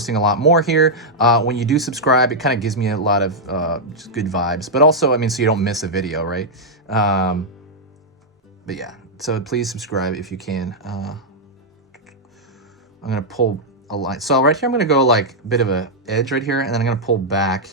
posting a lot more here. When you do subscribe, it kind of gives me a lot of just good vibes, but also, I mean, so you don't miss a video, right? But yeah, so please subscribe if you can. I'm gonna pull a line. So right here, I'm gonna go like a bit of a edge right here, and then I'm gonna pull back.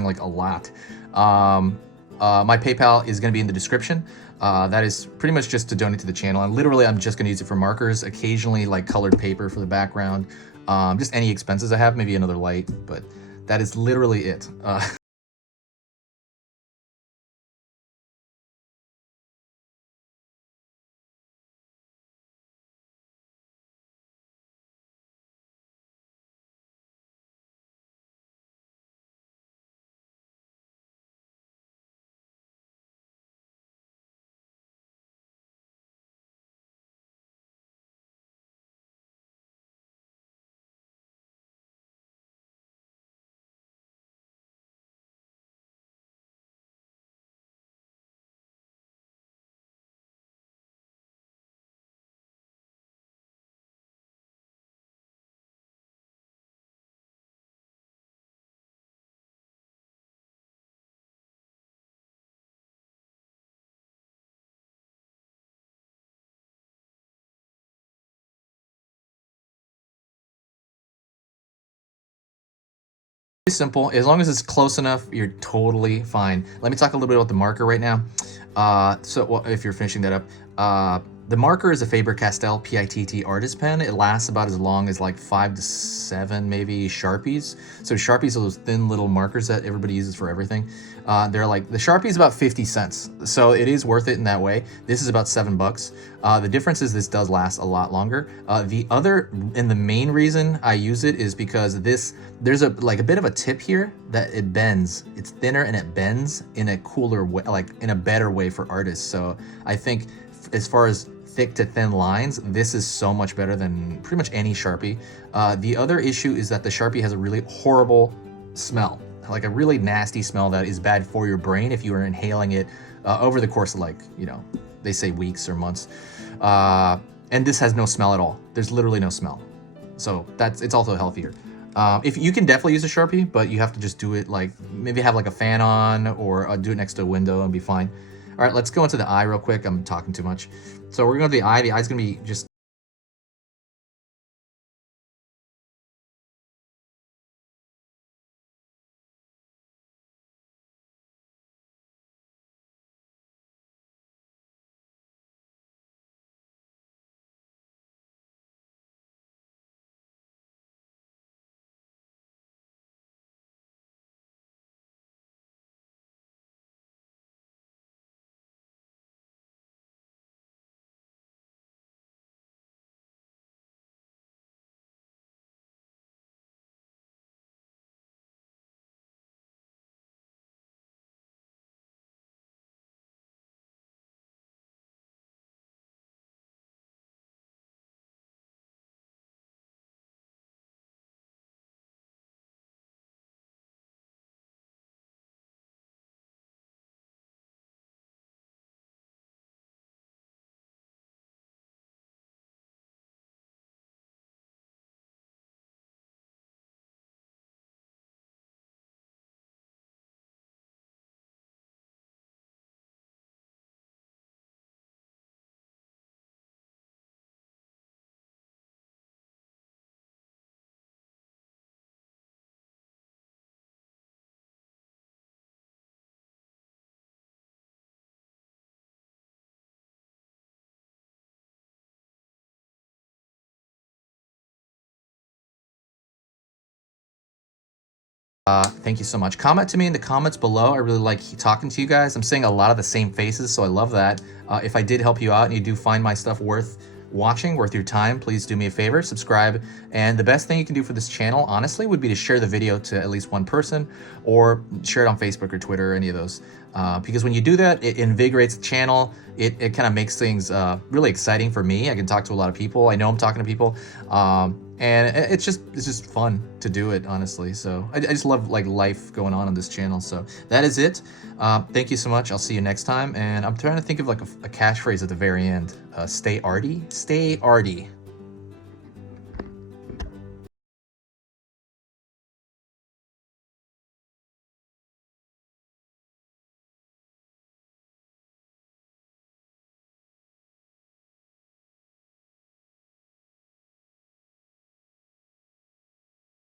Like a lot. My PayPal is going to be in the description. That is pretty much just to donate to the channel, and literally I'm just going to use it for markers, occasionally like colored paper for the background, just any expenses I have, maybe another light, but that is literally it. Simple. As long as it's close enough, you're totally fine. Let me talk a little bit about the marker right now. Well, if you're finishing that up, the marker is a Faber-Castell PITT artist pen. It lasts about as long as like 5 to 7 maybe Sharpies. So Sharpies are those thin little markers that everybody uses for everything. They're like, the Sharpie is about 50 cents. So it is worth it in that way. This is about $7. The difference is this does last a lot longer. The other and the main reason I use it is because there's a bit of a tip here that it bends. It's thinner and it bends in a cooler way, like in a better way for artists. So I think as far as thick to thin lines, this is so much better than pretty much any Sharpie. The other issue is that the Sharpie has a really horrible smell, like a really nasty smell that is bad for your brain if you are inhaling it over the course of, like, you know, they say weeks or months. And this has no smell at all. There's literally no smell. So it's also healthier. If you can definitely use a Sharpie, but you have to just do it like, maybe have like a fan on, or do it next to a window and be fine. All right, let's go into the eye real quick. I'm talking too much. So we're going to the eye. The eye's going to be just Thank you so much. Comment to me in the comments below. I really like talking to you guys. I'm seeing a lot of the same faces, so I love that. If I did help you out and you do find my stuff worth watching, worth your time, please do me a favor, subscribe. And the best thing you can do for this channel, honestly, would be to share the video to at least one person, or share it on Facebook or Twitter or any of those. Because when you do that, it invigorates the channel. It kind of makes things really exciting for me. I can talk to a lot of people. I know I'm talking to people. And it's just fun to do it, honestly. So I just love like life going on this channel. So that is it. Thank you so much. I'll see you next time. And I'm trying to think of like a catchphrase at the very end. Stay arty. Stay arty.